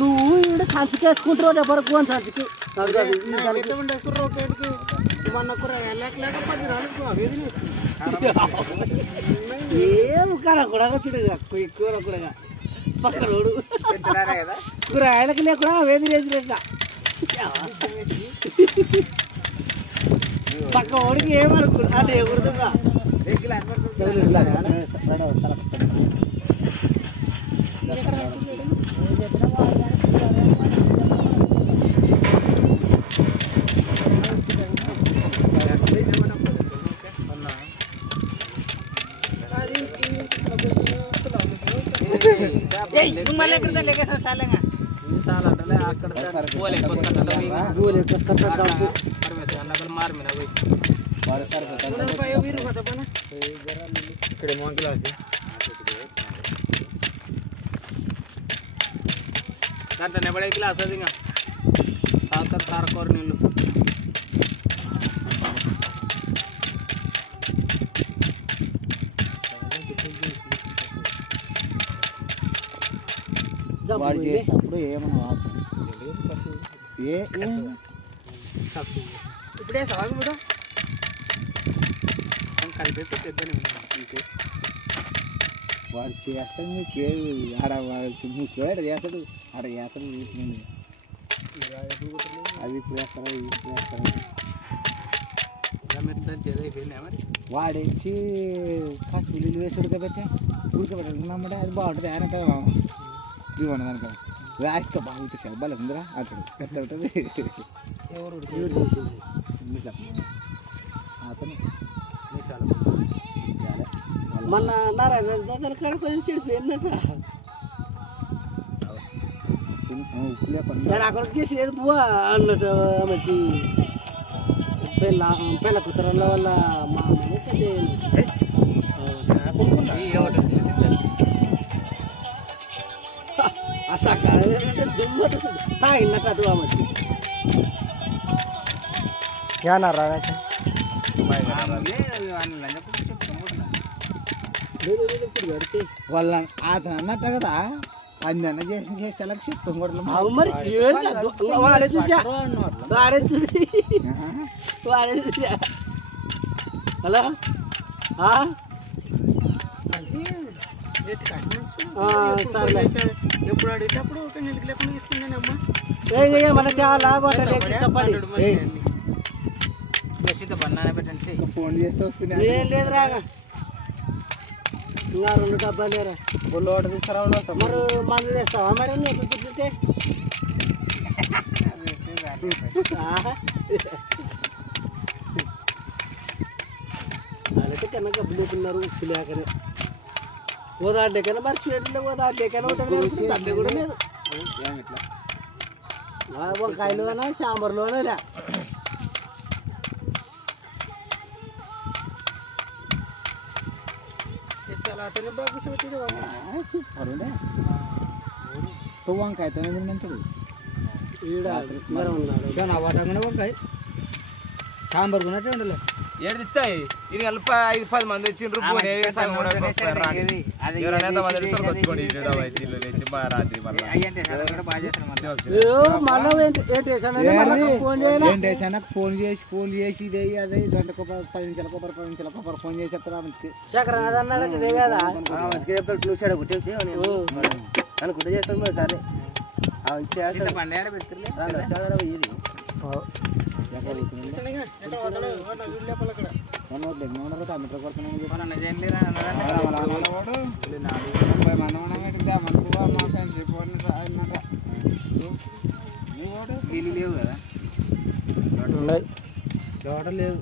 నువ్వు ఇక్కడ సంచికేసుకుంటావు ఎవరికి అని సంచికి ఏం కన కూడా వచ్చిండు కూర కూడా పక్కనోడు కూరగాయలకి లేకుండా వేది వేసిలేక పక్క ఓడికి ఏమనుకున్నా అంటే ఎగురుతుందా మళ్ళీ ఎక్కడ లేకేసాను సాలంగా అక్కడ మారమిన ఇక్కడ దాంట్లో నెబడే క్లాస్ అది ఇంకా తాత తారకోరు నీళ్ళు వాడు చేసినప్పుడు ఏమన్నా ఇప్పుడే సవాలు కూడా కలిపి పెద్దనే వాడు చేస్తాడు మీకు ఆడ ముసలివాడు చేస్తాడు ఆడ చేస్తాడు అది ఇప్పుడు వేస్తారా ఇప్పుడు వేస్తారా వాడేసి కాస్త ఉల్లిలు వేసి ఉడకబెట్టి ఉడకబెట్టుకున్నామంటే అది బాగుంటుంది ఆయన కదా ఇవ్వండి దానిక లాస్ట్గా బాగుంటుంది సార్ బాగా ఉందిరా అతడు ఎట్లా ఉంటుంది అతను మొన్న నారాయణ కాడ కొంచెం చెడిపోయిందట నేను అక్కడ చేసేది పువ్వా అన్నట్టు మంచి పెళ్ళ కుతరల వల్ల మా దుమ్మట తాగినట్టు మంచి వాళ్ళ అతను అన్నట్టు కదా అందన్న చేసి చేస్తే చెప్తాం మరి వాడే చూసా వాడే చూసి వాడే చూసా హలో ఎప్పుడు అడిగేటప్పుడు ఒక నెలకి లేకుండా ఇస్తుందమ్మా మనకి చెప్పండి ఫోన్ చేస్తే వస్తుంది ఏం లేదు రాగా ఇంకా 2 డబ్బాలు లేరా ఒళ్ళు ఒకటి తీసుకురావాలి మరి మందు తెస్తావా మరి నువ్వు తింటుంటే అలాంటి కన్నా గబ్బులుతున్నారు ఉప్పు లేకనే ఓదాడలేకనే మరి స్వీట్లో ఓదాడలేకనే ఉంటుంది తల్లి కూడా లేదు వంకాయలోనా సాంబార్లోనే లే వంకాయతో మంచిది వంకాయ సాంబార్ కొన్నట్టే ఉండలే ఏడు ఇచ్చాయి ఇది కలిపి 5-10 మంది వచ్చిండ్రు ఫోన్ చేసి ఇదే అదే గంటకు 10 నిమిషాలకు 10 నిమిషాలకు ఫోన్ చేసి చెప్తారా మంచికి చెప్తాడు చూసాడు గుట్టేసి అనుకుంటే చేస్తాను మరి సరే పండుగ పెడుతుంది లేవు కదా చోట లేదు